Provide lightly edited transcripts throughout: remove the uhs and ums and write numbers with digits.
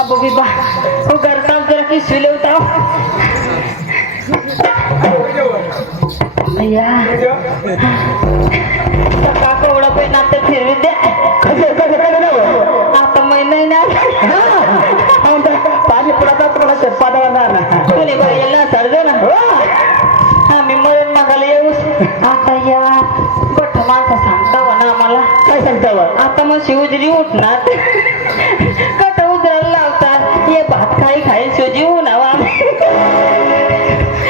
अब विभा वो करता जरा की सिले उठाओ भैया सका कोवड़ा पे नाते फिर दे आता महिना ना पाणी पुराचा थोडा शेतपाडा ना कोणी बाईला सरजो ना आम्ही मरण मागायला येऊस आता या गोठ माणसं सांगता ना आम्हाला काय सांगता आता मग शिवजरी उठणार कट उजरायला लावतात ये भात खाई खाई शिवजी उन्हावा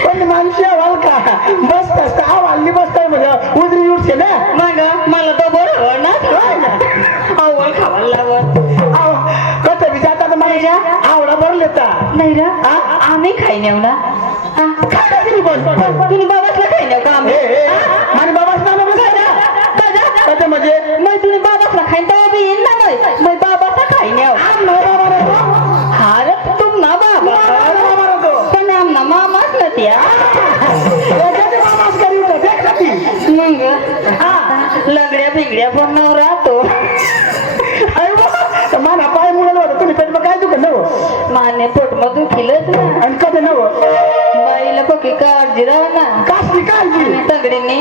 पण माणशी आवाल का बस का वाढली बसताय म्हणजे उजरी उठते ना मग मला तो बरोबर ना आवड खावायला लागत कस विचारता माझ्या आवडा भरले नाही रा आम्ही खाई नेऊ ना तुम्ही बाबासला खाई नेऊ का आम्ही आणि बाबाच नाव कसं म्हणजे मग तुम्ही बाबासला खाईन तेव्हा बी येईन ना मग बाबाचा खाई नेऊ हा रे तुम ना बाबा पण आमना मामाच ना त्या मग लंगड्या बिगड्या पण नव राहतो माना पाय मुळे होतं तुम्ही पेट काय दुखत नव माने पोट मधून खिलच ना आणि कधी नव बाईला पक्की काळजी राह ना कासली काळजी तगडीने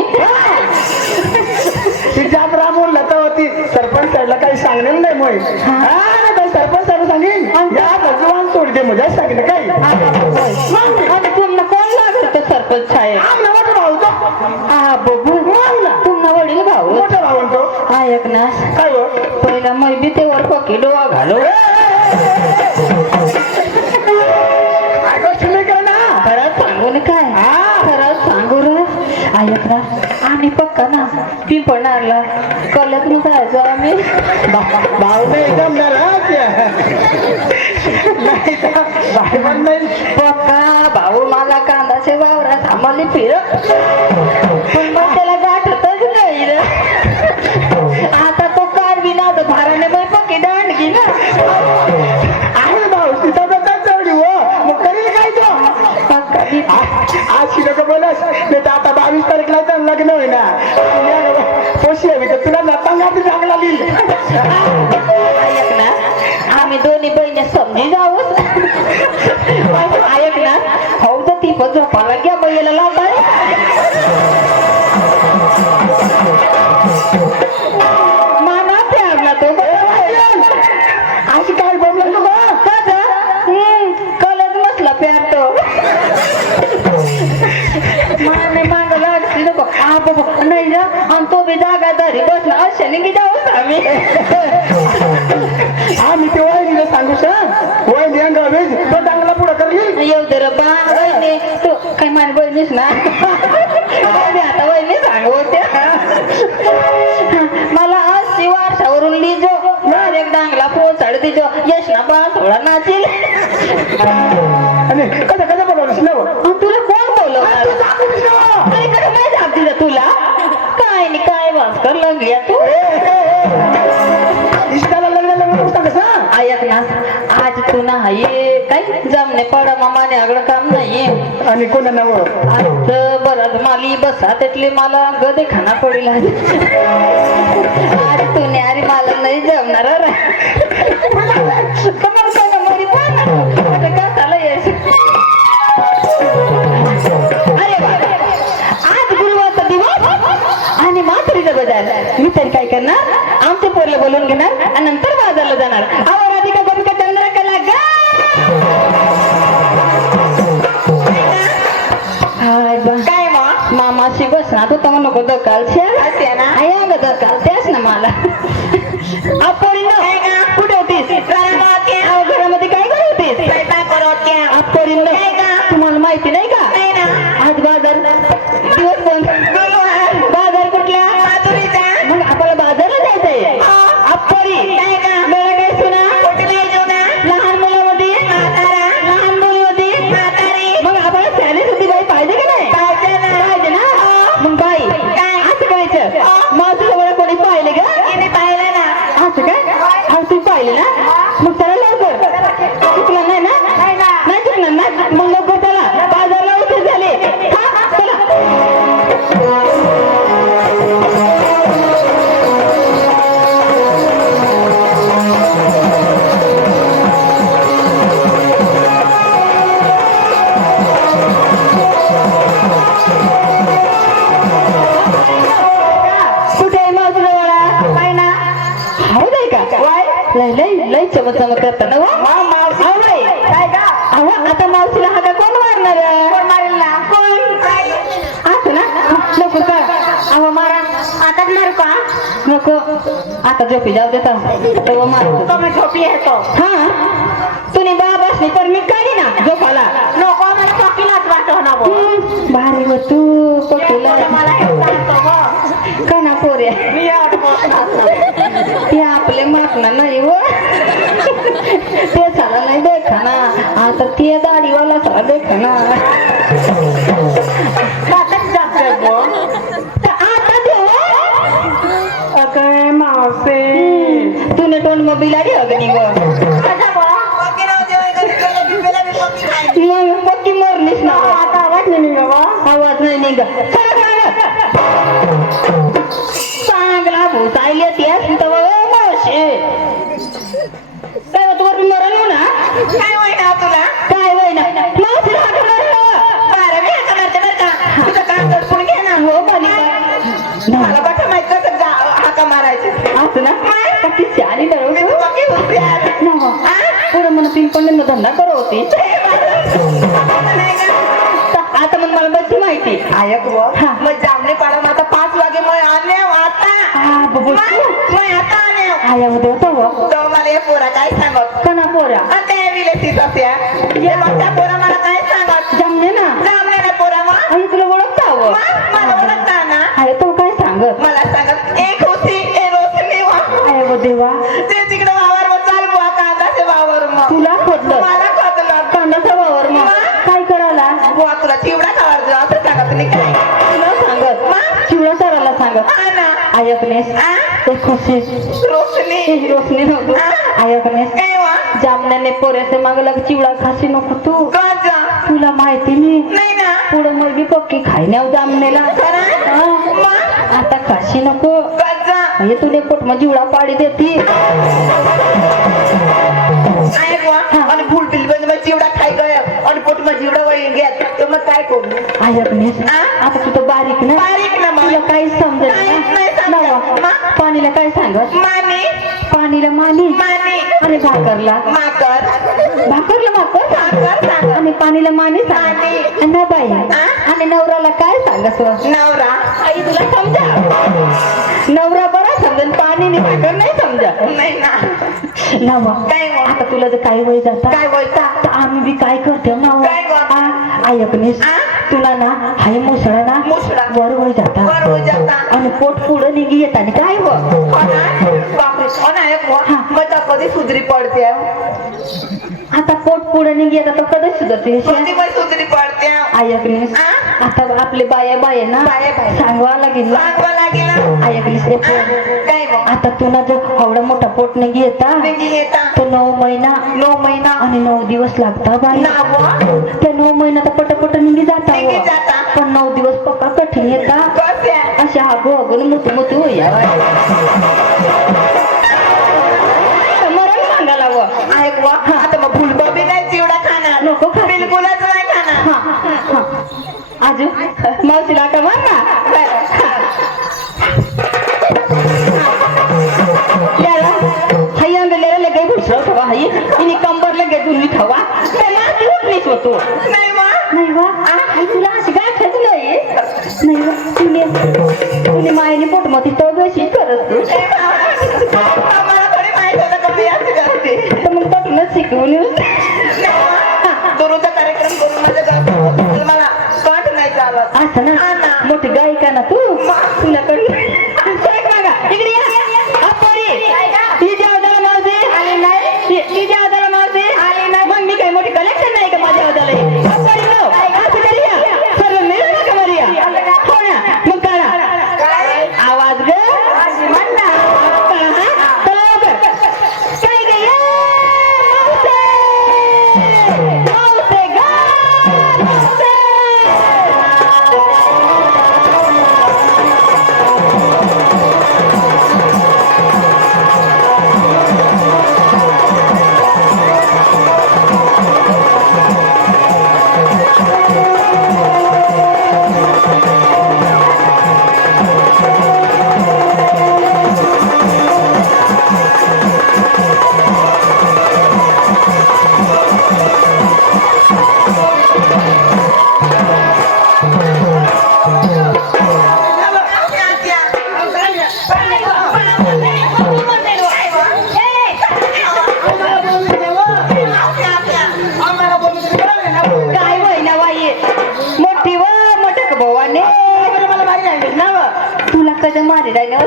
ती जात राबवून लता होती सरपंच साहेबला काही सांगलेलं नाही मग सरपंच साहेब सांगेन या भगवान सोड दे म्हणजे सांगितलं काही आणि पुन्हा कोण लागत तो सरपंच साहेब भाऊ तो हा बघू पुन्हा वडील भाऊ मोठा भाऊ तो ऐक ना काय हो पहिला मै बी ते वर पक्की डोळा घालो खरंच सांगू ना काय खरंच सांगू रे ऐक ना आणि पक्का ना पिंपणारला कलक न जायचो आम्ही भाऊ नाही जमणार नाही पक्का भाऊ मला कांदाचे वावरात आम्हाला फिर पण मग त्याला गाठतच नाही रे आता तो कार बिना भाराने बाई पक्की दांडगी ना आहे भाऊ तिचा चढली हो मग करील काय तो आज शिरोक बोलस नाही तर आता 22 तारीखला तर लग्न होईना पोशी हवी तर तुला नतांगाती चांगला लिहिल ऐक ना आम्ही दोन्ही बहिणी समजी जाऊ ऐक ना हो तर ती पण झोपायला घ्या बैला लावताय माना प्यारला तो अशी काय बोलला तू कलच मसला प्यार तो माने मांग लागली नको बाबा नाही जा आणि तो बी जागा धरी बसला अशा निघी जाऊस आम्ही ते वहिनीला सांगू सांग वहिनी अंगावेज तो चांगला पुढं करील येऊ दे रे बा वहिनी तू काय माझी बहिणीस ना आता वहिनी सांगू त्या मला 80 वर्षावरून लिजो एक डांगला पोचाड दिजो यश ना बा थोडा नाचील आणि कसं कसं बोलवलंस नव तुला कोण बोलवणार अरे कसं नाही जात दिलं तुला काय नाही काय भास्कर लगल्या तू इष्टाला लग्न होता कसं ऐक ना आज तू ना ये काय जमणे पडा मामाने आगळं काम नाहीये आणि कोणा नव आज बरं माली बसा त्यातले मला गदे खाना पडेल आज तू अरे मला नाही जमणार कमर काय मरी पण का झालं येस अरे आज गुरुवारचा दिवस आणि माथुरीचा बजार मी तरी काय करणार आमच्या पोरला बोलून घेणार आणि नंतर बाजारला जाणार आवर आधी का गोपिका चंद्र कला गा काय मामाशी बस ना तू तर नको दकाल ना दकाल त्याच ना मला आपण कुठे होतीस घरामध्ये काय करत होतीस आपण तुम्हाला माहिती नाही का आज बाजार दिवस बाजार कुठल्या मग आपल्याला बाजारला जायचंय आपरी वेळ काय सुना लहान मुलामध्ये लहान मुलीमध्ये मग आपल्याला सॅलीच होती बाई पाहिजे की नाही पाहिजे ना मग बाई असं करायचं माझं सगळं कोणी पाहिले का पाहिलं ना असं काय तू पाहिले ना मग त्याला लवकर चुकलं नाही ना नाही चुकलं ना मग लवकर त्याला बाजारला उशीर झाले चला का वाय लय लय लय चमक करता ना वा मावशी अहो बाई काय का अहो आता मावशीला हाका कोण मारणार कोण मारेल ना कोण असं ना नको का अहो मारा आता मारू का नको आता झोपी जाऊ देता तेव्हा मारतो तुम्ही झोपी येतो हा तुम्ही बाबा असली तर मी काढी ना झोपाला नको मला चॉकीलाच वाटव ना भारी व तू कोकीला मला हे सांगतो का ना पोरे मी ते आपले मागणार नाही व ते साला नाही देखा ना आता ते दाढीवाला साला देखा ना आता देवा काय मावसे तूने टोन मग बिलाडी अग्नी ग मग पक्की मोरलीस ना आता आवाज नाही बाबा आवाज नाही निघा चांगला भूत आयले त्यास मावशे काय तुवर मरण हो ना काय होईना तुला काय वय ना मावशी बारा मी हाका मारते बरं का तुझं काम दडपून घे ना हो म्हणे मला बघा माहित कसं हाका मारायचे असं ना पक्की शाली मी डळू तू बाकी हुशार पुढे म्हणून तीन पण धंदा करत होती आता मग मला बघती माहिती ऐक व मग जामने पाडा आता 5 वागे मग आले आता हा बघू मग आता आले आया उद्या होता व तो मला हे पोरा काय सांगत कना पोरा ते विलेसीत असत्या हे बघता पोरा मला काय सांगत जमने ना जामने ना पोरा मग आणि तुला ओळखता व मला ओळखता ना अरे तो काय सांगत मला सांगत एक होती ए रोशनी वा आया व देवा ते तिकडे वावर व चाल बुवा कांदाचे वावर मग तुला खोदलं मला खोदलं कांदाचा वावर मग काय करायला बुवा तुला चिवडा खावायचा असं सांगत नाही काय तुला सांगत चिवडा सराला सांगत हा ना आयकनेस ते खुशी रोशनी रोशनी नव्हतो आयकनेस काय वा जामण्याने पोऱ्याचे मागे लाग चिवडा खाशी नको तू गाजा तुला माहिती नाही नाही ना पुढं मुलगी पक्की खायन्याव जामनेला खरं आता खाशी नको गाजा हे तुला पोटमा जिवडा पाडी देती ऐक वा आणि फुल बिल बंद मग चिवडा खाय गय आणि पोट मग चिवडा वळी घेत तर मग काय करू आयकनेस आता तू तर बारीक ना बारीक ना मग तुला काही समजत नाही समजत. नवा पाणीला काय सांगत माने पाणीला मानी माने अरे भाकरला माकर भाकरला भाकर माकर सांग आणि पाणीला मानी सांग मानी. आणि बाई आणि नवऱ्याला काय सांगत नवरा आई तुला समजा नवरा बरा समजेल पाणी आणि भाकर नाही समजा नाही ना नवा काय मग? आता तुला जर काही वय जाता काय बोलता तर आम्ही बी काय करते नवा काय करता? ऐकणीस तुला ना हाय मुसळा ना मुसळा. वर वय जाता वर वय जाता. आणि पोट पुढं निघी येत आणि काय हो बापरे ऐक वा मग तर कधी सुधरी पडते आता पोट पुढं निघी येतात तर कधी सुधारते कधी मग सुधरी पडते ऐकणीस आता आपले बाया बाया ना बाया बाया. सांगवा लागेल सांगवा लागेल ऐकलीस काय मग आता तुला जर एवढा मोठा पोट निघी येता निघी येता तो 9 महिना आणि 9 दिवस लागता बाई ना बुवा. त्या 9 महिन्यात पटपट निघी जाता निघी व. जाता. पण 9 दिवस पक्का कठीण येता कसे अशा हागो हागून मुतू मुतू होया मरण सांगायला व ऐक वा आता मग फुलगोबी नाही चिवडा खाणार नको खा. बिलकुलच नाही खाणार हा आजू मावशीला का मार ना हाई अंगलेला लगे घुसळ ठेवा हाई इनी कंबर लगे दुनी ठेवा त्याला ती उठलीच होतो नाही वा नाही वा आई तुला अशी काय खायचं नाही तुने मायने पोटमध्ये तो बेशी करत मला थोडी माहित होतं का मी असं करते तर मग तुला शिकवून गुरुचा कार्यक्रम करून माझ्या गावात मला पाठ नाही चालत असं ना मोठी गायिका ना तू तुझ्याकडे इकडे या अप्पारी ही देवदाला मावशी आली नाही ही देवदाला मावशी आली नाही मग मी काही मोठी कलेक्शन नाही का माझ्या देवदाला अप्पारी नो असं करी या सर्व मिळून नका बरी या हो ना मग करा आवाज ग म्हण ना काय ग ये मावसे ग मावसे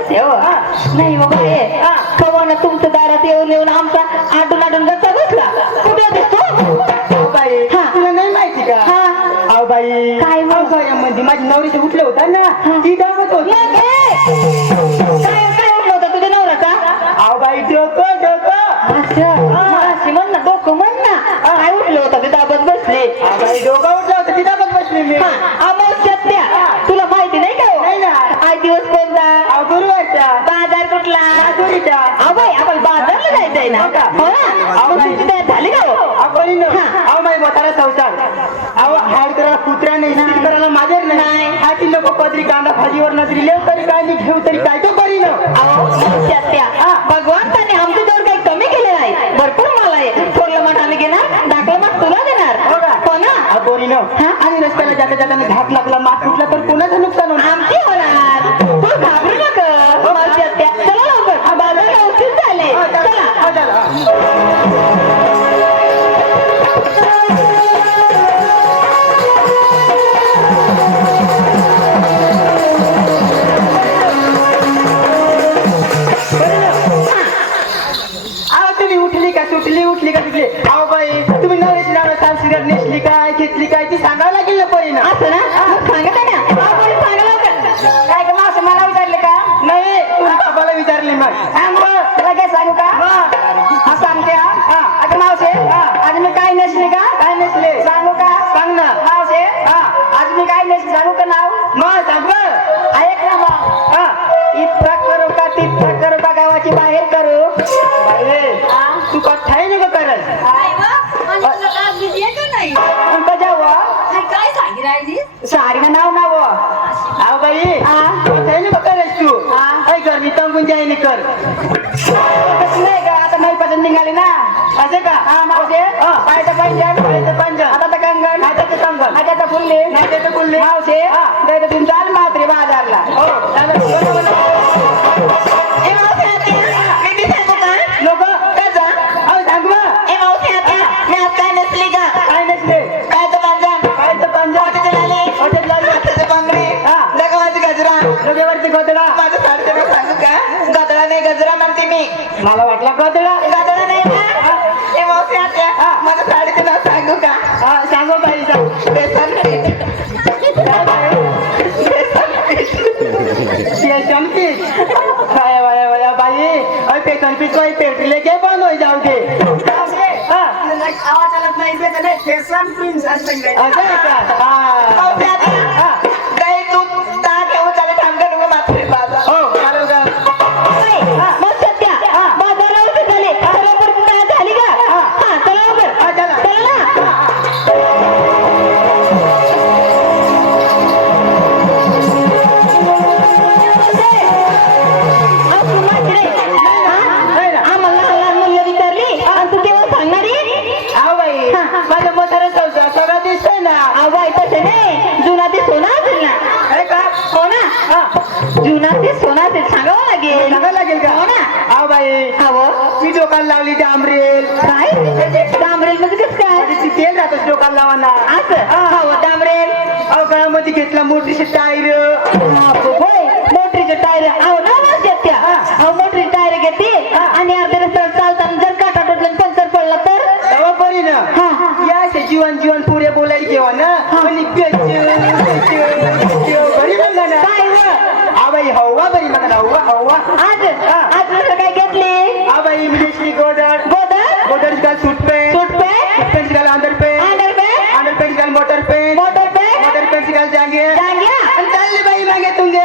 बस हो नाही बाबा हे कवा ना तुमच्या दारात येऊन येऊन आमचा आडून आडून गच्चा बसला कुठे दिसतो बाई तुला नाही माहिती का अहो बाई काय म्हणजे माझी नवरीचं उठलं होता ना ती दावत होती काय काय उठलं होतं तुझ्या नवऱ्याचा अहो बाई डोकं डोकं अशी म्हण ना डोकं म्हण ना काय उठलं होतं ते दाबत बसले बाई डोकं उठलं होतं ती दावत बसली मी अमावस्यात त्या तुला माहिती नाही का नाही ना आज दिवस कोणता अहो गुरुवारच्या बाजार कुठला माधुरीच्या अबाई आपण बाजारला जायचंय ना हो ना आपण तुमची तयार झाली का हो आपण अहो माझी मोठाला संसार अहो हाड करा कुत्र्या नाही स्त्री करायला माझ्यावर नाही हा ती नको पदरी कांदा भाजीवर नजरी लेव तरी काय मी घेऊ तरी काय तो करी ना त्या भगवंताने आमच्या जवळ काही कमी केले नाही भरपूर मला आहे थोडलं मठ आम्ही घेणार धाकलं मठ तुला देणार हो ना बोरीनो आणि रस्त्याला जाता जाताना घाट लागला मात फुटला तर कोणाचं नुकसान होणार आमची होणार तू घाबरू नका चला लवकर बाजारला उशीर झाले चला उठली का तिथली अहो बाई तुम्ही नवऱ्याची नाव सांस्कृतिक नेसली काय घेतली काय ती सांगावं लागेल ना परी ना असं ना सांगत आहे ना काय का असं मला विचारले का नाही तुझ्या बाबाला विचारले मग तुला काय सांगू का हा सांगते अगं मावशे आज मी काय नेसले का काय नेसले सांगू का सांग ना मावशे आज मी काय नेसले सांगू का नाव मग सांग ऐक ना मग इतका करू का तितका करू का गावाची बाहेर करू तू कथाही नको करल सारी नाव नाव अहो बाई कथाही नको करल तू ऐ कर मी तंगून जाईन कर नाही का आता नाही पसंत निघाले ना असे का मावशे पायचं पंजन पाहिजे पंज आता तर कंगण नाट्याचं कंगन नाट्याचं फुलले नाट्याचं फुलले मावशे जायचं तुम्ही चाल मात्रे बाजारला हो लोक अहो सांग काय नसले डोक्यावरती गोदडा गदळा नाही गजरा म्हणते मी मला वाटला गोदडा गदळा नाही माझ्या साडीचं नाव सांगू का सांगू बाई बेसन बाई पेटन पीठ पेटले के बंद हो जाऊ दे आवाज आलत नाही बेसन प्रिन्स असं का काही तू ताट येऊन चालत थांब का मात्र बाबा हो चालू का मग सध्या बाजारावर झाले बरोबर झाली का हा चला बरोबर चला आम्हाला लहान मुलं विचारली आणि तू केव्हा सांगणारी अहो बाई माझं मोठा संसार सगळं दिसतंय ना आवाय तसे नाही जुना ते सोना असेल ना अरे का हो ना जुना ते सोना असेल सांगावं लागेल सांगायला लागेल का हो ना अहो बाई हवं मी डोकाला लावली ते आमरेल काय डांबरेल म्हणजे कसं काय ती तेल राहतच डोकाला लावाना असं हवं डांबरेल अहो गळ्यामध्ये घेतला मोठीशी टायर होय मोटरीचे टायर अहो ना त्या अहो मोटरीचे टायर घेते आणि अर्ध्या रस्त्यावर चालताना जर काटा टोटलं पंक्चर पडला तर तेव्हा बरी ना या असे जीवन जीवन पुरे बोलायला घेवा ना बरी म्हणला ना काय बाई हवा बरी म्हणा हवा आज आज रस्ता काय घेतली बाई मिलिशली गोदर गोदर का सूट पेंट सूट का अंडर पेंट का मोटर पेंट का जांगे जांग्या चालली बाई मागे तुंगे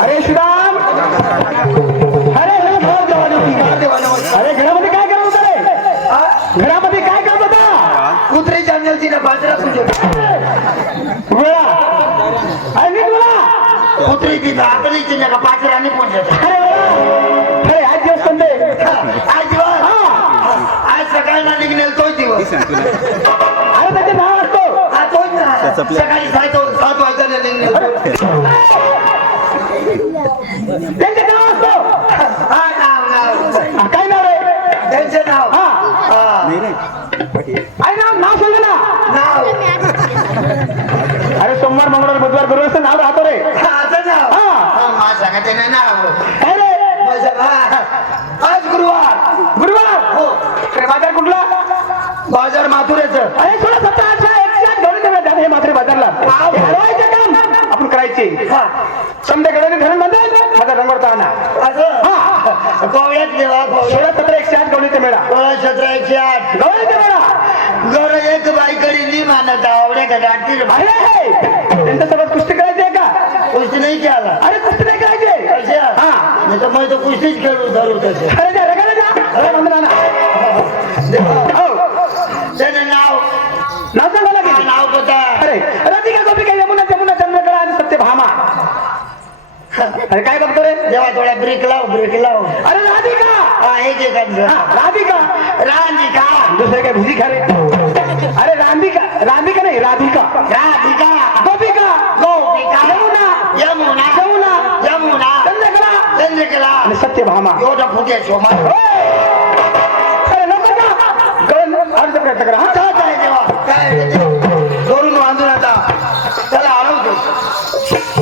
अरे श्रीराम, अरे अरे घरामध्ये काय करत होता रे? घरामध्ये काय करत होता? कुत्री जंगलची ना बाजरा तुझे वेळा अरे नीट बोला. कुत्री ती आपलीची ना बाजरा आणि कोण अरे वेळा, अरे आज दिवस संडे, आज दिवस आज सकाळला निघेल तोच दिवस. अरे त्याचे नाव असतो हा तोच ना सकाळी 7 वाजता निघेल. त्यांचे नाव असतो. हा नाव काय नाव रे त्यांचं नाव अरे नाव सांगा ना. नाव अरे सोमवार मंगळवार बुधवार गुरुवार नाव राहतो रे. असं नाव हा माझा सांगायचं नाही ना काय रे आज गुरुवार गुरुवार हो अरे बाजार कुठला बाजार माथुरेचं अरे सोळा 17 18 1 घडून ठेवलं हे मात्र बाजारला हे हलवायचं काम आपण करायचे समजा गडाने धरण बांधेल माझा रंगवता आणा असं कोवळ्यात देवा सोळा 17 108 गवळीचा मेळा 16-17-108 गवळीचा मेळा घर एक बाईकडे नाही मानत आवड्या का गाठी अरे त्यांच्यासोबत कुस्ती करायची आहे का कुस्ती नाही केला अरे कुस्ती नाही करायची अच्छा हा नाही तर मग तो कुस्तीच खेळू धरू तसे अरे जा रगाला जा अरे बांधून आणा हो त्यानं नाव सांगा हा, लागेल नाव पता अरे राधिका गोपिका यमुना जमुना चंद्रकला आणि सत्यभामा अरे काय बघतो रे जेव्हा थोड्या ब्रेक लाव अरे राधिका हा एक एकांचं राधिका राधिका दुसरे काय भुजी खा रे अरे राधिका नाही राधिका राधिका गोपिका गोपिका यमुना यमुना जमुना यमुना चंद्रकला चंद्रकला आणि सत्यभामा एवढा फुटे शोमा अरे नको का कळण अर्ज प्रयत्न करा हा चला काय देवा काय धरून बांधून आता त्याला हळवतो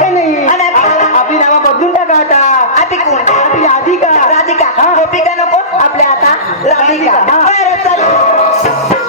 आपली नावा बदलून टाका आता राधिका गोपिका नको आपल्या आता राधिका बरं, चल.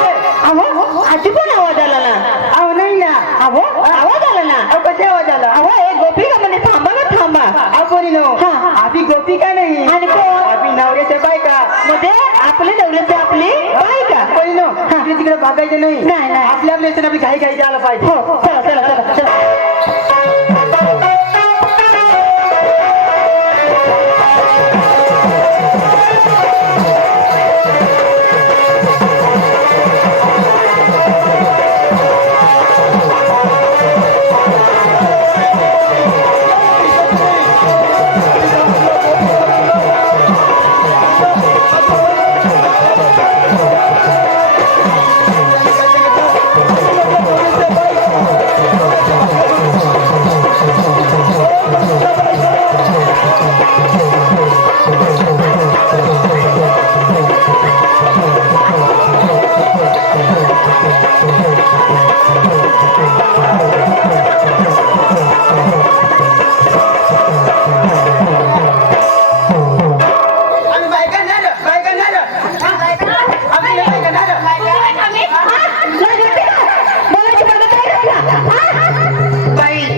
आधी पण आवाज आला ना अहो नाही ना आवाज आला ना अहो कसे आवाज आला अहो एक गोपिका म्हणे थांबा ना थांबा आपण आधी गोपिका नाही आणि कोण आधी नवऱ्याच्या बायका म्हणजे आपले नवऱ्याचे आपली बायका पहिलं तिकडे तिकडे बघायचं नाही नाही. आपल्या आपल्या आपली घाई घाई द्यायला पाहिजे हो चला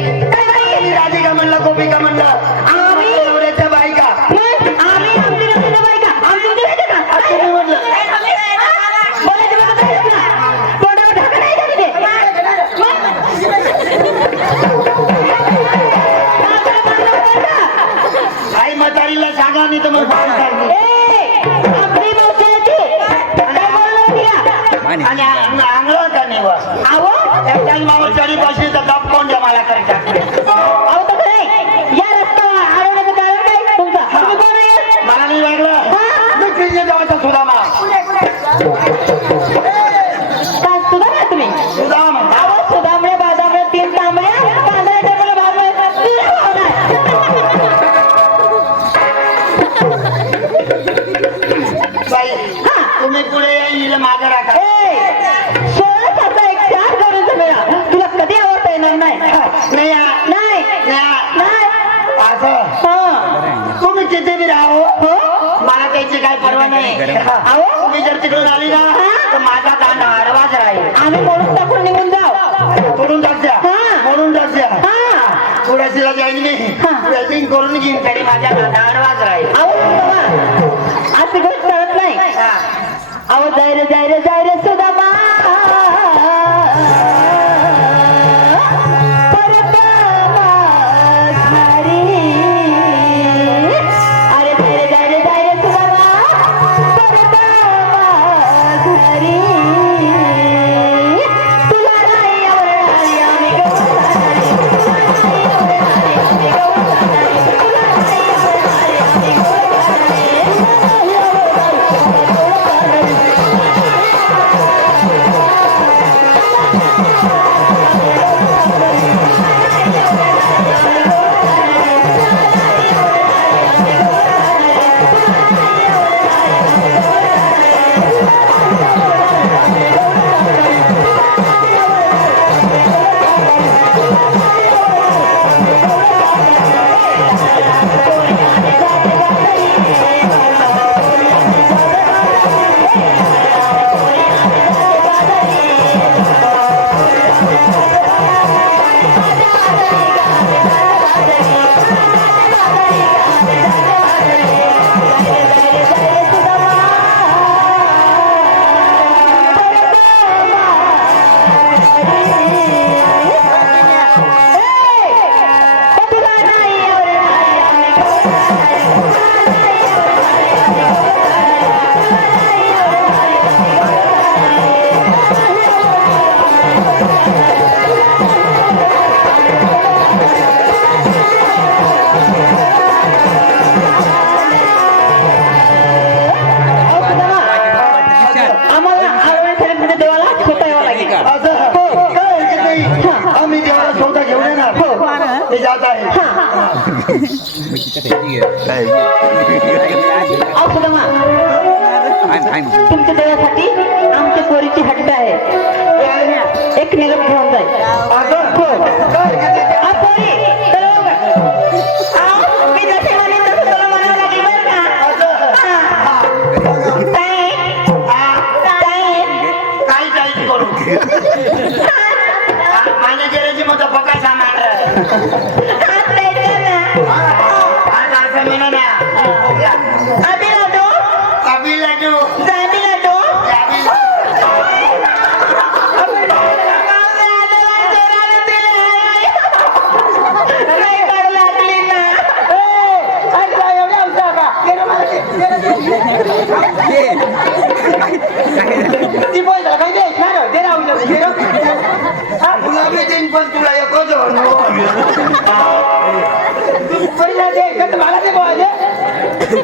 राधिका म्हणलं गोपिका म्हणलं आम्ही नवऱ्याच्या बायका आम्ही आमची नवऱ्याच्या बायका आम्ही तुमची बायका का? तुम्ही म्हणलं बोलायचं बघा काय आपला तोंडावर ढाका नाही का तिथे? आई म्हातारीला सांगा नाही तर मग फोन करते. आपली मावशी काय बोललो तिला आणि आंगळ का नाही वा आहो एकदाच मावळ चढी बसली तर गप कोण जमाला करता अहो तसं नाही या रस्त्यावर अडवण्याचं कारण काय तुमचं तुम्ही कोण आहे मला नाही वागलं मी कृष्ण देवाचा सुदामा काय सुधारा तुम्ही सुदाम अहो सुधामळे बादामळे 3 तांबड्या पांढऱ्या डबल भाजले तुला बाई तुम्ही पुढे येईल मागे मेरा का सोळासारखा एक चार गौरीचा मेळा तुला कधी आवडता येणार नाही नाही नाही नाही असं हा तुम्ही तिथे बी राहो हो मला त्याची काही पर्वा नाही अहो तुम्ही जर तिकडून आली ना तर माझा कान आडवाच राहील आम्ही मोडून टाकून निघून जाऊ म्हणून जात द्या हा. म्हणून जात द्या हा थोड्याशीला जाईन मी हा. वेल्डिंग करून घेईन तरी माझ्या कान आडवाच राहील अहो बाबा अशी गोष्ट कळत नाही हा. अहो जाय रे सुदामा परत माघारी. अरे जाय रे सुदामा परत माघारी. तुला नाही आवडणारी आम्ही गवतारी. तुला नाही आवडणारी आम्ही गवतारी. तुला नाही आवडणारी आम्ही गवतारी. आम्हाला आवडण्यासाठी देवाला स्वतः यावं लागेल. असं काय हरकत नाही आम्ही देवाला सौदा घेऊन येणार मी जात आहे अहो सुदामा, तुमच्या देवासाठी आमच्या पोरीची हट्ट आहे. एक निघत घेऊन जाईल. असं काय हरकत नाही अहो, पोरी, तर बघा. अहो, मी जसे म्हणेन तसं तुला म्हणावं लागेल बरं का? हा. ताई, ताई. काही काही करू मॅनेजरची मग पका सामान हात द्यायचा ना. आज असं म्हणा ना आधी लाडू, अबी लाडू जाबी लाडू. नाही काढू लागली ना. ती बोलता काही द्यायच ना दे राहू तुला बी देईन पण तुला एकच पहिला दे का मला ते बोलायचे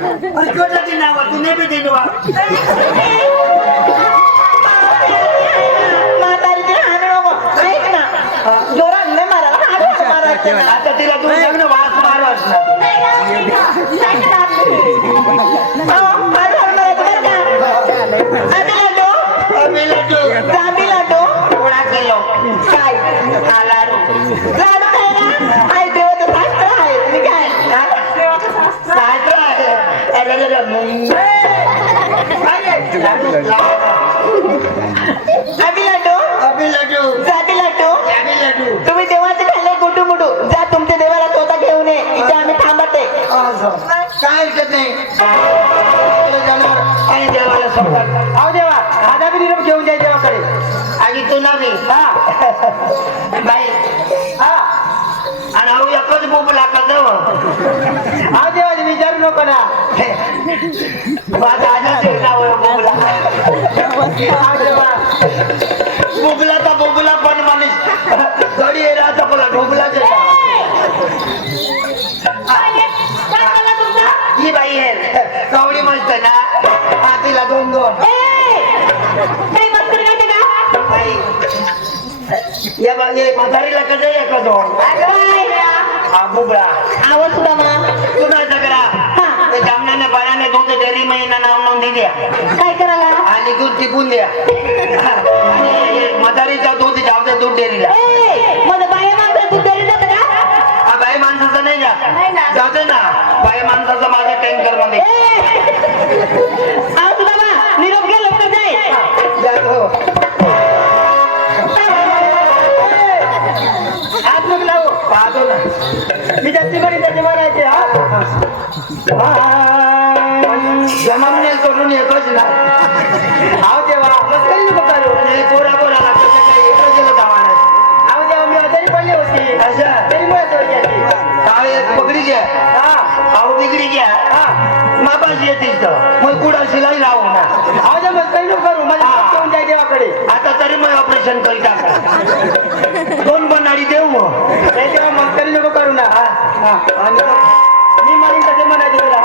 कोणाची नाव तू नाही बी देईन बा म्हातारीची हाणू नको. ऐक ना, जोरात नाही मारायला, हात मारायचं ना. आता तिला तू सांग ना वास मारू असणार अहो, हात मारायचं बरं का? आधी लाडू, अबी लाडू जाबी लाडू. थोडा किलो काय? हा लाडू लाडू काय ना? आई देवाचं शास्त्र आहे. मी काय? साजरा आहे अरे अरे लाडू आबी लाडू, अबी लाडू जाबी लाडू. अबी लाडू तुम्ही देवाचे खाल्ले गुटू मुटू. जा तुमच्या देवाला स्वतः घेऊन ये. इथे आम्ही थांबते. काय हरकत नाही जाणार आणि देवाला सोबत अहो देवा माझा बी निरोप घेऊन जाय देवाकडे आणि तू नवी बाई हा आणि अहो एकच बोबला का जाऊ अहो देवाचे विचारू नको ना माझा आजच नाव बोबला अहो देवा बोबला तर बोबला पण माणूस गडी येणार बोला ढोबला ही बाई आहे कवडी मस्त ना हातीला दोन दोन काही मस्करी करते का? बाई या बागे म्हातारीला कसं एका दोन हा बुबळा आवाज सुद्धा मा. तू नाही करा ते जामण्याने बाळाने दूध डेअरी महिना नाव नोंदी द्या काय करायला आणि दूध टिकून द्या आणि म्हातारीचा दूध जाऊ दूध डेअरीला माझं बाया माणसं तू तरी जात का हा बाई माणसाचं नाही नाही ना. जात जाते ना बाई माणसाचं माझ्या टँकर मध्ये आज बाबा निरोप घे लवकर जाय जातो हात नको लावू पाहतो ना मी जास्ती बरी त्याची म्हणायचे जमाने करून येतोच ना आव देवा मग काही नको करू आणि पोरा पोराला कसं काय येतो गेलो गावाला आव देवा मी आजारी पडली होती अच्छा तरी मला तो याची काय पकडी घ्या आऊ बिगडी घ्या मापाशी येतील तर मग कुडा शिलाई लावू ना आव देवा मग काही नको करू मला घेऊन जाय देवाकडे आता तरी मग ऑपरेशन करी टाका दोन बनाडी देऊ मग नाही देवा मग काही नको करू ना आणि मी मारीन कसे म्हणायचे तुला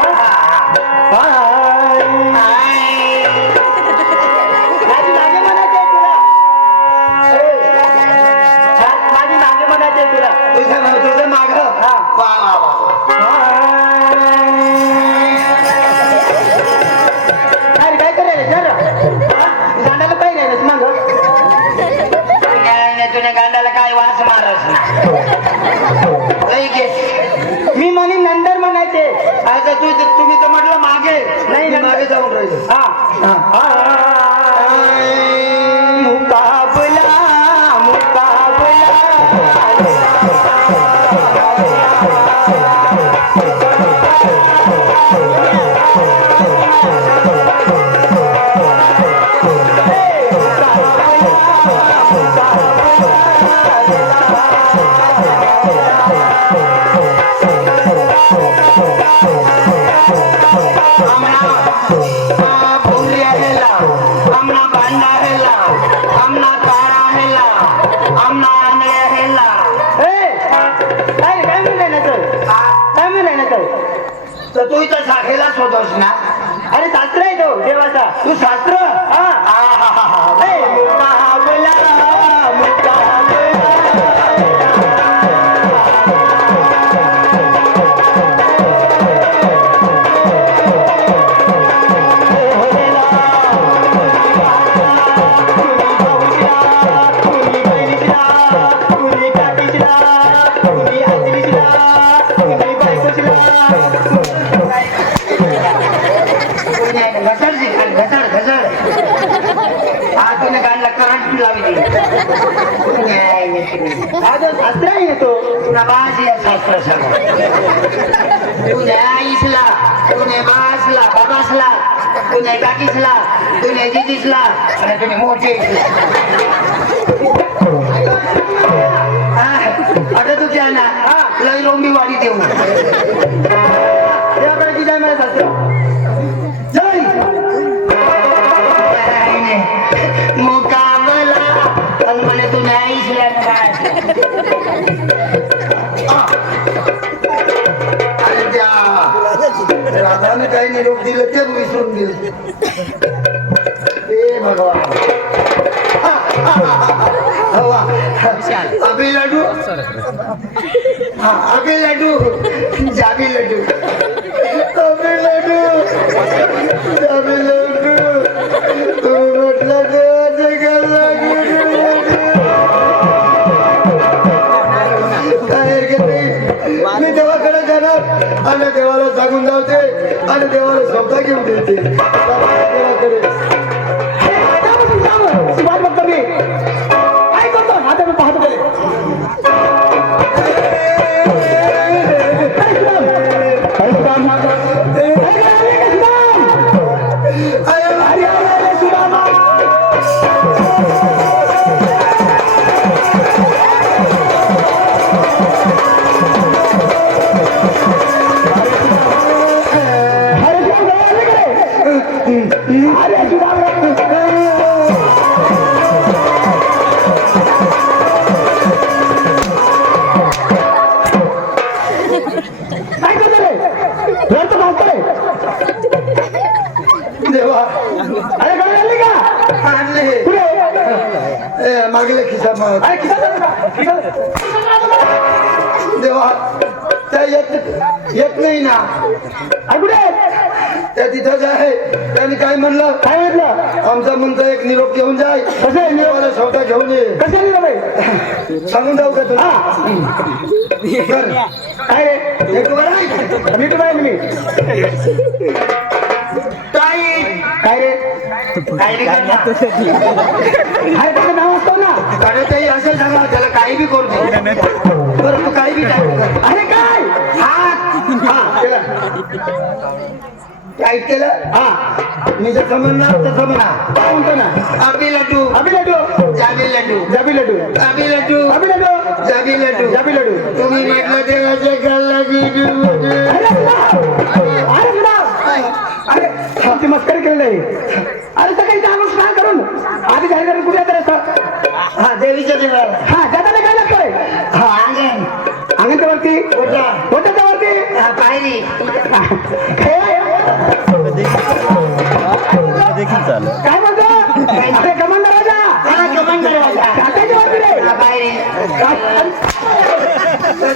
माझी मागे म्हणायचे तुला माझी मागे म्हणायचे तुला तुझं माग अरे काय करायला जरा गाण्याला काही नाही ना मग तुझ्या गांडाला काय वास मारस ना मी म्हणे नंतर म्हणायचे आता तुम्ही तर म्हटलं मागे नाही, मी मागे जाऊन राहिलो मुकाबला तर तू इथं साखेलाच होतोस ना अरे शास्त्र आहे तो देवाचा तू शास्त्र मुकाबला शास्त्र आहे तो तुला बाजी शास्त्र सगळं तुझ्या आईसला तुने बासला बाबासला तुझ्या काकीसला तुझ्या जिजीसला आणि तुम्ही मोठे आता तू त्या ना लई रोंबी वाडी देऊ देवाकडे जाय मला शास्त्र मुकाबला पण म्हणे तुझ्या आईसला अरे त्या राधाने काही निरोप दिलं ते विसरून गेले हे भगवान अभी लड्डू अभी लड्डू जाबी लड्डू अभी लड्डू जाबी लड्डू म्हटलं देवाचे गल्ला मी देवाकडे जाणार आणि देवाला सांगून जाते आणि देवाला शब्द घेऊन देते देवाकडे शिवाय बघतो मी काय करतो आता मी पाहतो तरी देवा अरे काय झाली का आणले मागले खिसा मग अरे खिसा देवा त्या येत नाही ना अरे कुठे त्या तिथंच आहे. त्यांनी काय म्हणलं, काय म्हटलं? आमचा मुलगा एक निरोप घेऊन जाय. कसं आहे निरोप? मला स्वतः घेऊन ये. कसं निरोप आहे? सांगून जाऊ का तुला? कर. काय रे? एक वर आहे. मीठ पाहिजे मी. ताई, काय रे? काय नाही करणार. अरे त्याचं नाव असतो ना. अरे ताई असं सांगा, त्याला काही बी करू दे. बरं तू काही बी टाईप कर. अरे काय? हा केलं. टाईप केलं. हा मी जसं म्हणणार तसं म्हणा. काय म्हणतो ना? अबी लड्डू, अबी लड्डू, जाबी लड्डू, जाबी लड्डू, अबी लड्डू, अबी लड्डू, जाबी लड्डू. जाबी लड्डू. तुम्ही म्हटलं देवाचे खाल्ला की अरे गुलाब! अरे आमची मस्करी केलेली आहे. अरे सकाळी जाणून स्नान करून आधी काय करून कुठे करायचं? हा देवीच्या देवाला. हा जाताना काय लागतंय? हा अंगण, अंगणच्या वरती, ओटा, ओट्याच्या वरती. हा पायरी. काय म्हणतो? अरे कमांडर राजा हा कमान दरवाजा. काकाच्या वरती रे. हा पायरी.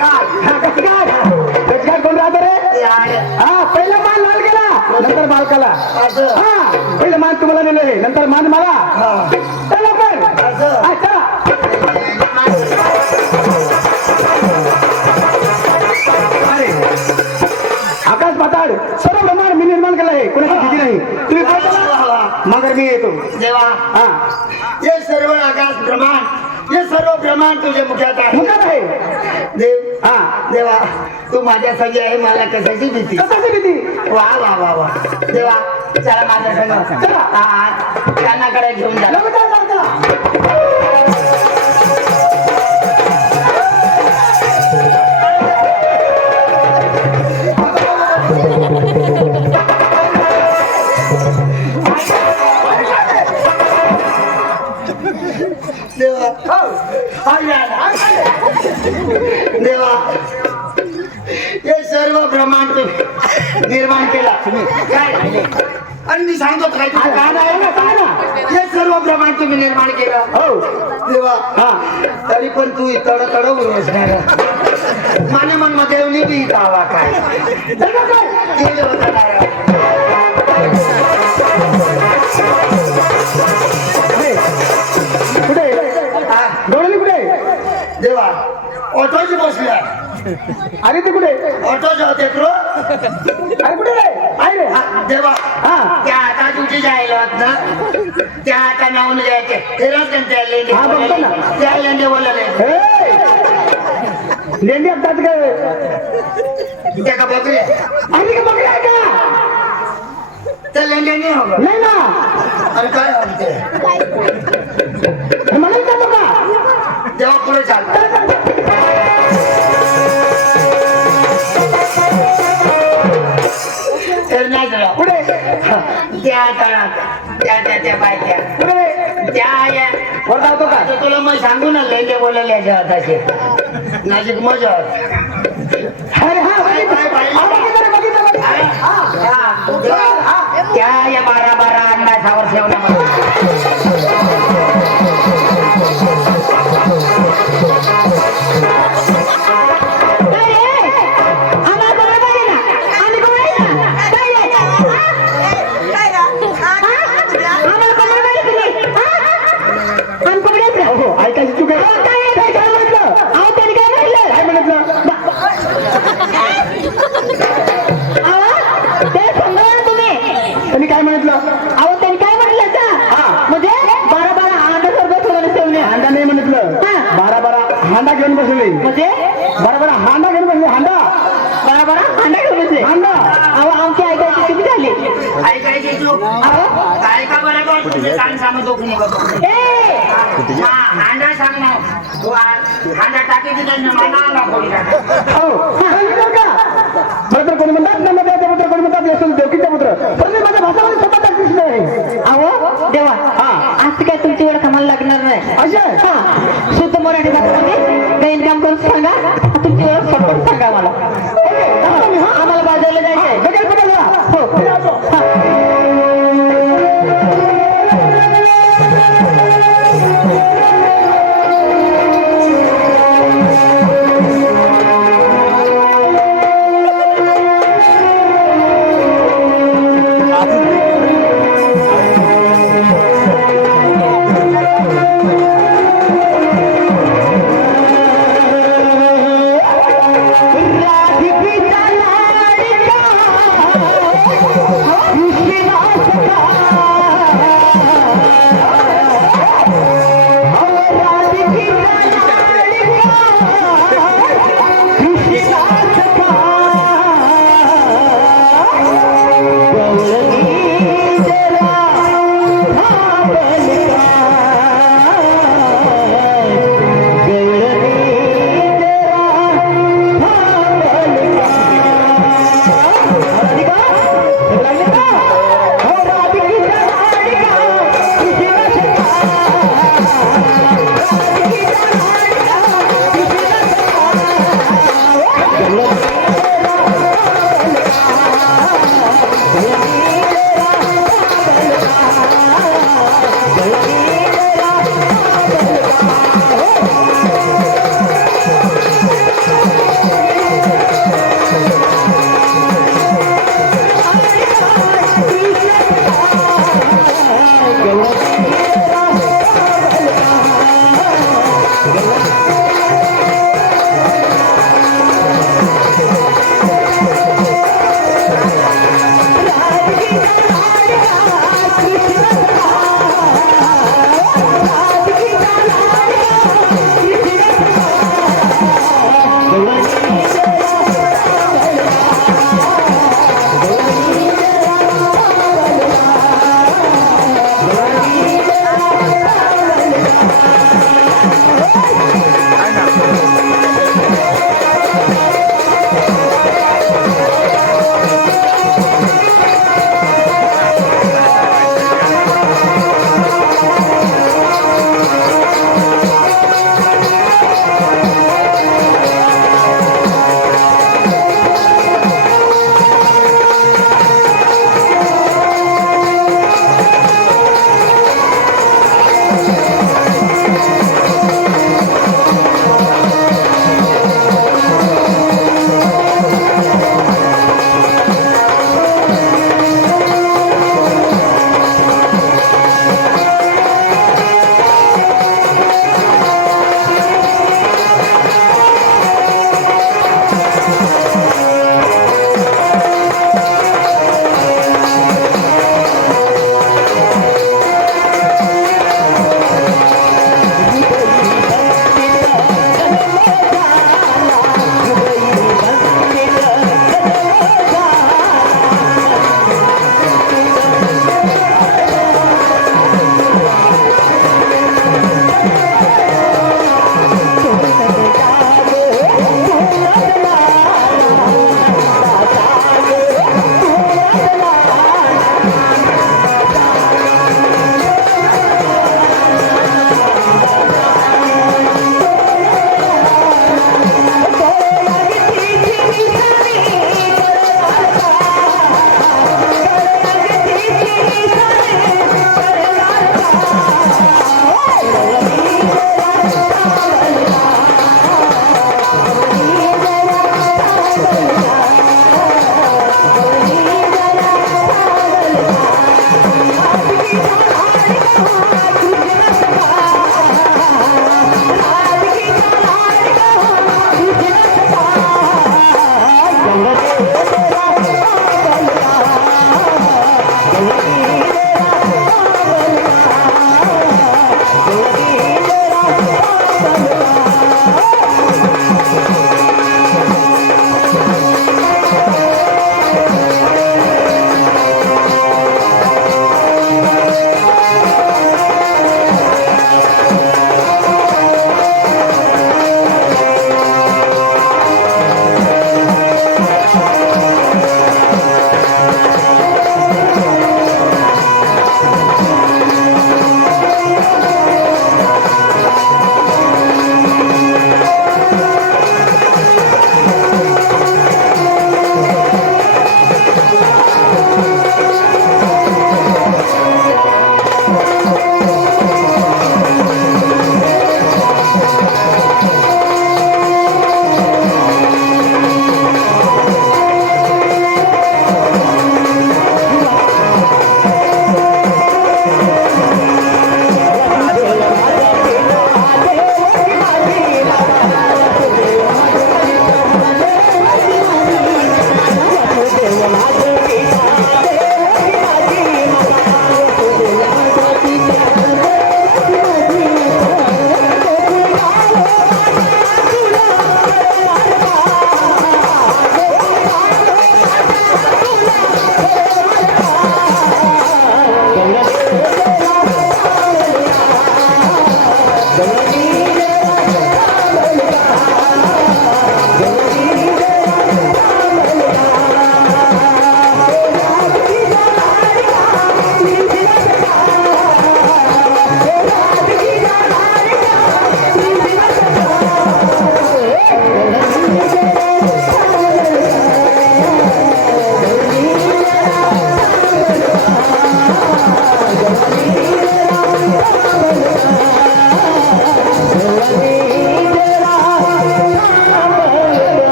हा कसं कोण राहतो रे? हा पहिला मान लाल केला, नंतर बालकाला. असं. हा पहिलं मान तुम्हाला दिलं आहे, नंतर मान मला. हा. चला पण. असं. हा चला. अरे आकाश पाताळ सर्व ब्रह्मांड मी निर्माण केलं आहे, कोणाची भीती नाही. तुम्ही बोलता मगर मी येतो. देवा, हा हे सर्व आकाश ब्रह्मांड, हे सर्व ब्रह्मांड तुझ्या मुखात आहे. मुखात आहे. देव, हा देवा तू माझ्या संगी आहे, मला कशाची भीती. कशाची भीती? वा वा वा वा. देवा चला माझ्या संग. चला. हा त्यांनाकडे घेऊन जा. लवकर चला. देवा, देवा हे सर्व ब्रह्मांड तू निर्माण केला. काय आणि मी सांगतो काय तू काय नाही ना, काय ना? हे सर्व ब्रह्मांड तुम्ही निर्माण केलं. हो देवा, हा तरी पण तू तड तड बसणार. माने मन मध्ये येऊन बी इथं आला काय चला काय? गेलं होतं नारळ. कुठे हा, डोळली कुठे? देवा ऑटोची बसल्या. अरे ते कुठे? ऑटोचे होते तू. अरे कुठे रे? आहे रे. हा, देवा हा त्या आता तुझी जायला होत ना, त्या आता नावून जायचे फिरत त्या लेंडे हा, बघतो ना. त्या लेंडे बोलले लेंडी असतात काय? त्या का बकरी आणि का बघले आहे का? त्या लेंडे नाही हवं. नाही ना. आणि काय म्हणते म्हणून जातो का? तेव्हा पुढे चालतात. तर नाही झालं. कुठे? त्या तळात त्या बायक्या कुठे? त्या या वर जातो का? आता तुला मग सांगू ना लेंडे बोलले हाताचे नाशिक मजा. अरे हा बघितलं, बघितलं. त्या या 12 अन्नासावर ठेवण्यामध्ये हो ऐकायची चूक आहे. काय म्हटलं? काय म्हटलं? त्यांनी काय म्हटलं? हांडा नाही म्हटलं, 12 हांडा घेऊन बसले. म्हणजे 12 हांडा घेऊन बसले. हांडा बरोबर हांडा घेऊन बसले. हांडा. अहो आमची ऐकायची किती झाली? ऐकायची तू काय का बरोबर तुझे कान सांगतो कुणी बघ. हांडा सांग ना तू. हांडा टाकायची त्यांना मानाला कोणी टाका. हो सांगितलं का? बरोबर कोणी म्हणतात नर्मदेचा पुत्र, कोणी म्हणतात यशोद देवकीचा पुत्र. पण मी माझ्या भाषामध्ये स्वतः टाकलीच नाही. अहो देवा, हा आज काय तुमची वेळ आम्हाला लागणार नाही. अशा हा शुद्ध मराठी भाषेमध्ये काही काम करून सांगा. तुमची वेळ समोर सांगा मला. आम्हाला बाजारला जायचंय. बघायला बघायला. हो हा.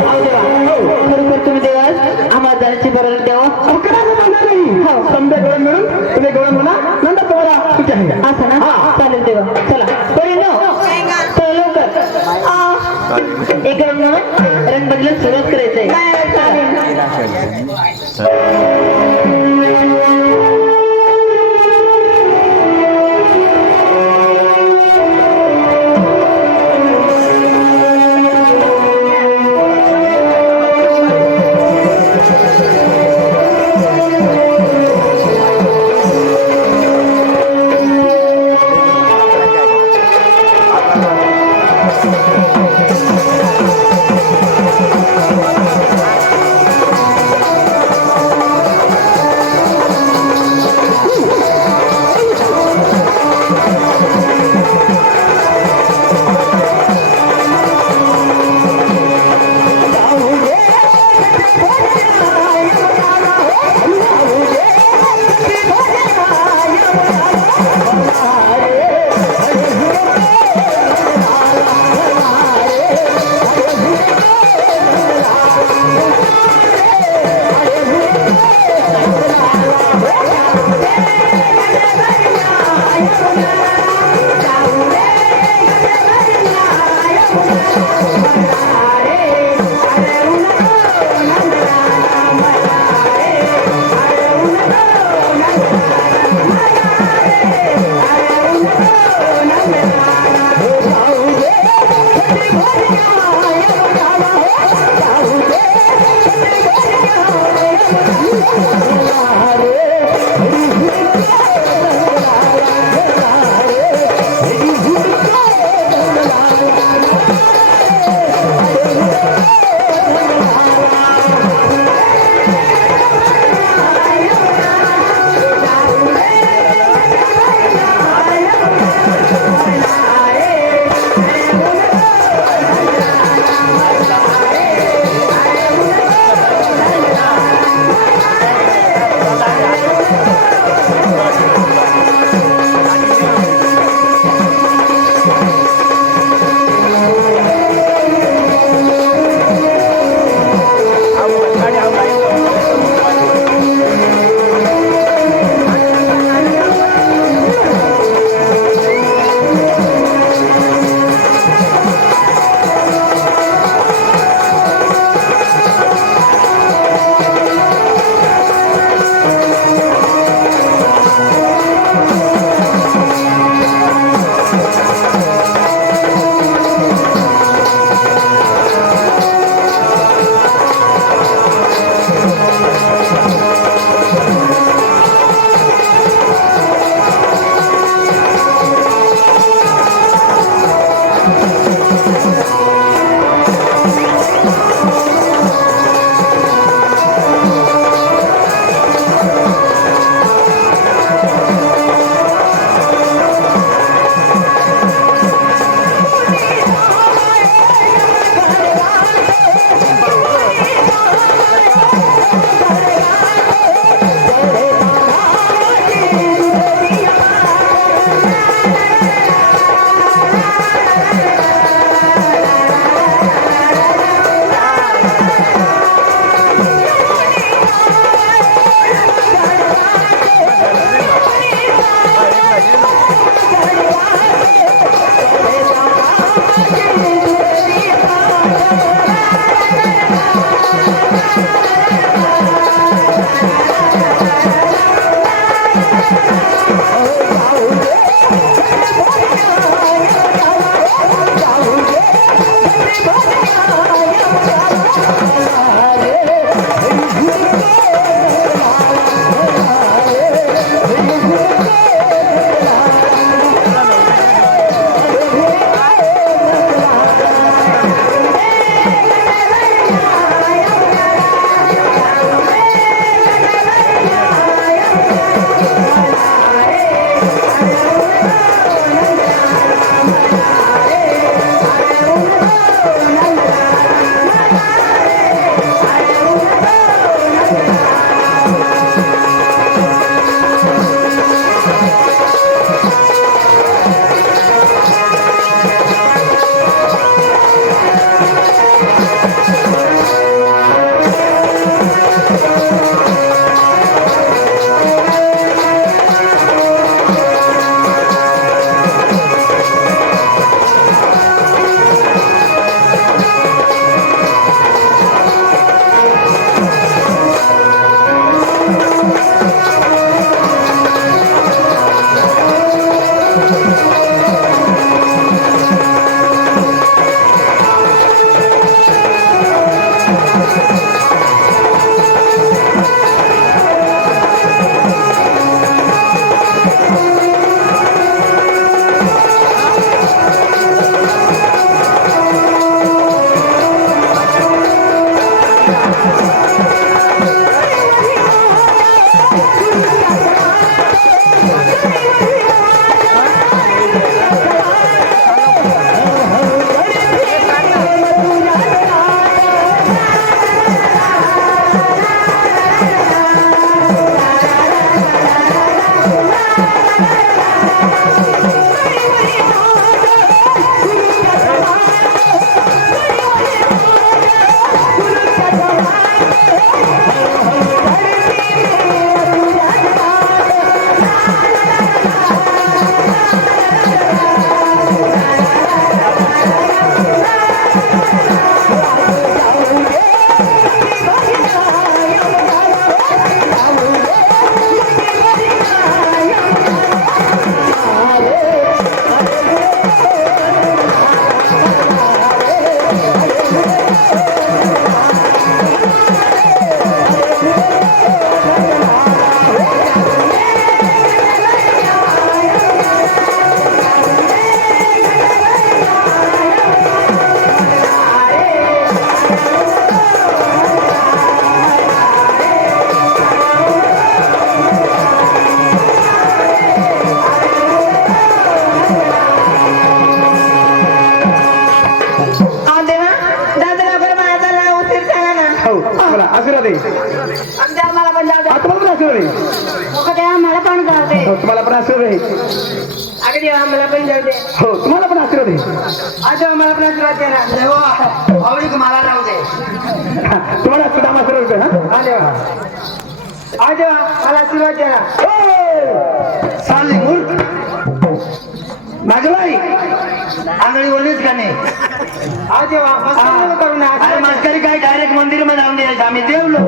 खरोखर तुम्ही देवा आम्हाला जाण्याची बरोबर द्यावा समजा गवळण मिळून तुम्ही गवळण म्हणा नंतर तुम्हाला तुझ्या हंगा. असं ना चालेल देवा चला पोरींनो चला लवकर एक रंग म्हणून रंगबदलात सुरुवात करायचंय आशीर्वाद आहे आम्हाला पण जाऊ दे. तुम्हाला पण आशीर्वाद आहे नको ते आम्हाला पण जाऊ दे. हो तुम्हाला पण आशीर्वाद आहे अगं देवा आम्हाला पण जाऊ दे. हो तुम्हाला पण आशीर्वाद आहे आज आम्हाला पण आशीर्वाद द्या ना. देवा आवडीक मला राहू दे. तुम्हाला सुद्धा आशीर्वाद आहे ना हा देवा. आज देवा मला आशीर्वाद द्या ना. चालली मूर्ख नागलाई आंधळी बोललीच का नाही? आज देवा मस्करी करू ना. अरे मस्करी काय डायरेक्ट मंदिर मध्ये जाऊन द्यायचं आम्ही देवलो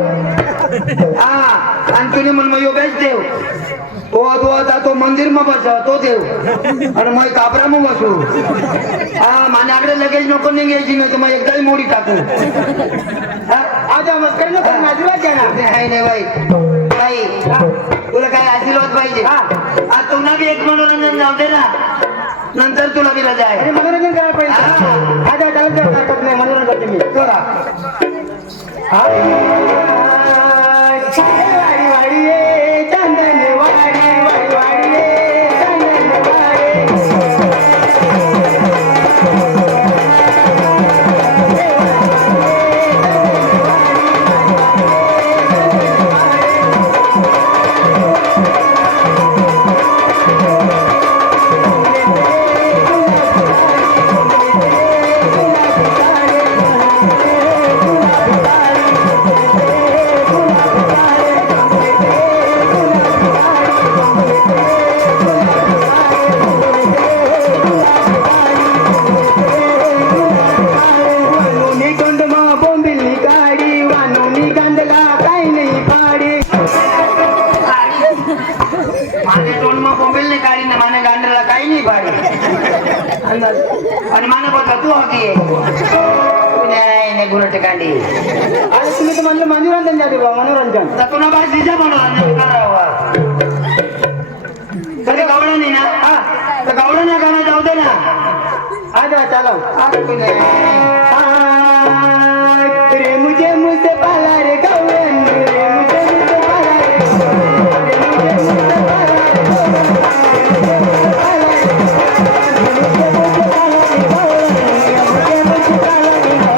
हा आणि तुने म्हणून मग योगेश देव तो जातो मंदिर मग बस तो देव आणि मग काबरा मग बसू हा माझ्याकडे लगेच नको नाही घ्यायची नाही तर मग एकदाही मोडी टाकू आज देवा मस्करी नको करू ना. आशीर्वाद द्या ना. नाही नाही बाई बाई तुला काय आशीर्वाद पाहिजे आज तुला बी एक मनोरंजन जाऊ दे ना नंतर तुला बी रजा अरे आहे मनोरंजन करायला पाहिजे. हा. आज देवा त्याला देवा हरकत नाही. मनोरंजन करते मी. चला वाडी वाडी ये चंदन वाडी वाडी वाडी ये चंदन वाडी. वानोनी कंदमा बोंबिलनी काडी वानोनी कांदला काही नाही पाडी. माझे तोंड मग बोंबेल नाही काढी ना माझ्या गांडला काही नाही पाडी आणि मला बोलता तू हकी नाही नाही गुरट कांडी आणि तुम्ही तर म्हणलं मनोरंजन द्या देवा मनोरंजन. तर तुला बाय तिच्या मनोरंजन करावं कधी गवळण नाही ना हा तर गवळण या गाणं जाऊ दे ना आज देवा चालव. अरे तू नाही. रे मुझे मुझसे पाला रे गौरन रे मुझे मुझसे पाला रे गौरन रे मुझे मुझसे पाला रे गौरन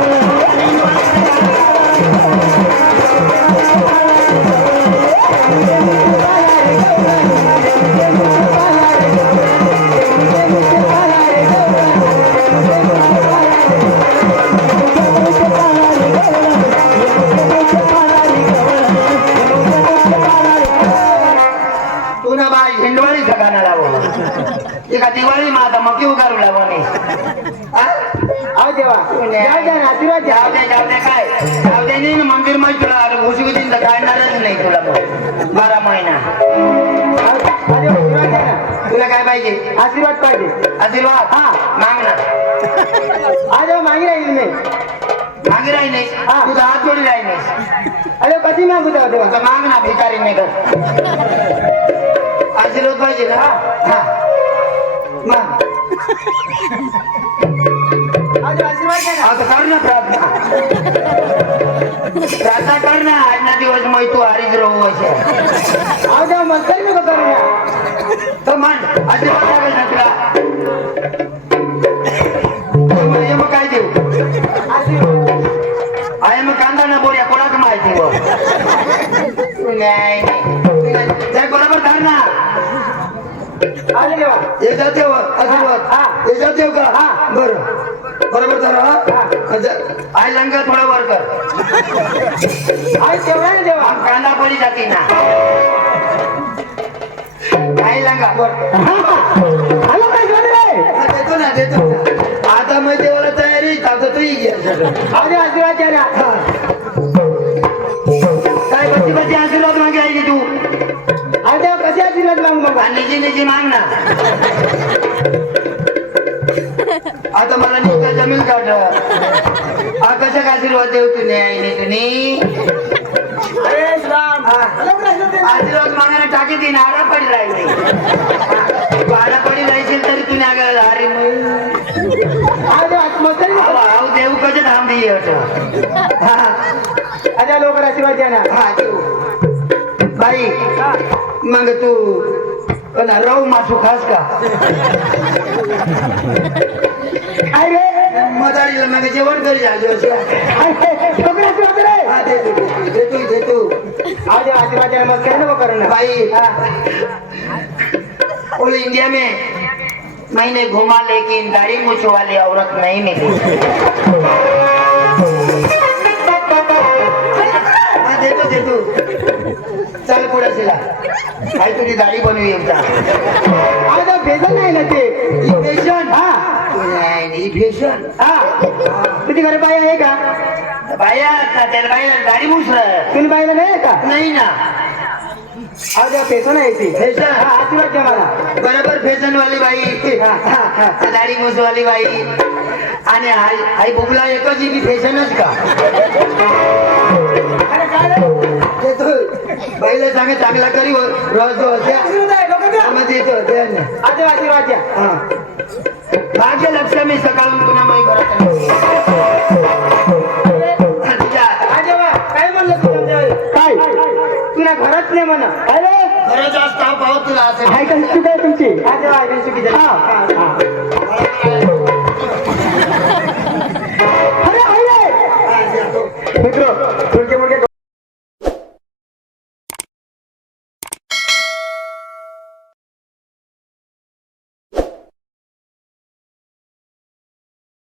रे मुझे मुझसे पाला रे गौरन रे मुझे मुझसे पाला रे तू ना बाई हिंडवाळीचं गाणं लावं एका दिवाळी माझा मकी उगारू लावं नाही हा? आज देवा जाऊ द्या ना. आशीर्वाद द्या. जाऊ दे काय जाऊ दे नाही ना मंदिर मध्ये तुला घुसघुसीन तर काढणारच नाही तुला मग 12 महिना आज देवा आशीर्वाद द्या ना. तुला काय पाहिजे आशीर्वाद पाहिजे आशीर्वाद हा. माग ना आज मागे राहील मी मागे राही नाही हा. तुझा हात जोडी राही नाही अरे कधी मागू तेव्हा तुझा माग ना भिकारी नाही कर आशीर्वाद पाहिजे ना हा मग आज आशीर्वाद घ्या ना. आता कर ना प्रार्थना प्रार्थना कर ना आजના दिवस મય તું હારી જ રહું છે आज मग तरी नको करू ना. તો મન આશીર્વાદ આવે છે तुला તો મને એમાં काय देऊ आशीर्वाद आहे मग कांदा ना बोऱ्या कोणाक माहिती हो नाही नाही बरोबर धर ना आले देवा याच्यात देव आशीर्वाद हा. याच्यात देव का हा. बरं बरोबर धर हा आय लंगा थोडा वर कर आज तेवढा ना देवा आम कांदा पडी जाते ना काय लंगा आलो काय झालं रे हा, देतो ना देतो आता मग देवाला तयारी आता तूही घे सगळं आज आशीर्वाद द्या ना. काय बच्ची बच्ची आशीर्वाद मागे आहे की तू आज देवा कशी आशीर्वाद मागू मग निजी निजी माग ना आता मला निघता जमीन काढ कशा आशीर्वाद देऊ तू नाही तुम्ही अरे राम आशीर्वाद मागायला टाकी ती नाडा पडी राहिली पाडा पडी राहशील तरी तुम्ही आगायला अरे आज मग तरी आव देऊ कसे थांबली आज लवकर आशीर्वाद द्या ना. हा देऊ बाई मग तू राहू मासू खास का काय रे मदारीला मग जेवण करी आली अशी लवकर आशीर्वाद दे रे. हा देतो आज आशीर्वाद द्या मग काय नको करू ना. भाई पूरे इंडिया में मैंने घूमा लेकिन दाढ़ी मूछ वाली औरत नहीं मिली हाँ, देतो चल पुढे सिला काय तुझी दाढी बनवी एकदा आज भेजन नाही ना ते फेशन हा नाही फेशन हा तुझी घरी बाई आहे का बाया त्याला बाया दाढी मूछ तुम्ही बाईला नाही का नाही ना आज पेसो नाही ती फेशन हा आशीर्वाद द्या मला बरोबर फॅशन वाली बाई दाढी मूछ वाली बाई आणि आई बुगला एकच ही फॅशनच का अरे काय रे ते तो बाईला सांगे चांगला करी रोज आशीर्वाद आहे लवकर द्या. देतो दे ना. आज आशीर्वाद द्या. भाग्य लक्ष्मी सकाळून पुन्हा माई घरात तुझ्या आज काय म्हणलं तू काय तुला घरात नाही म्हणा अरे घराचा स्टाफ आहोत तुला असे आहे का चूक आहे तुमची आज आहे चुकी झाली.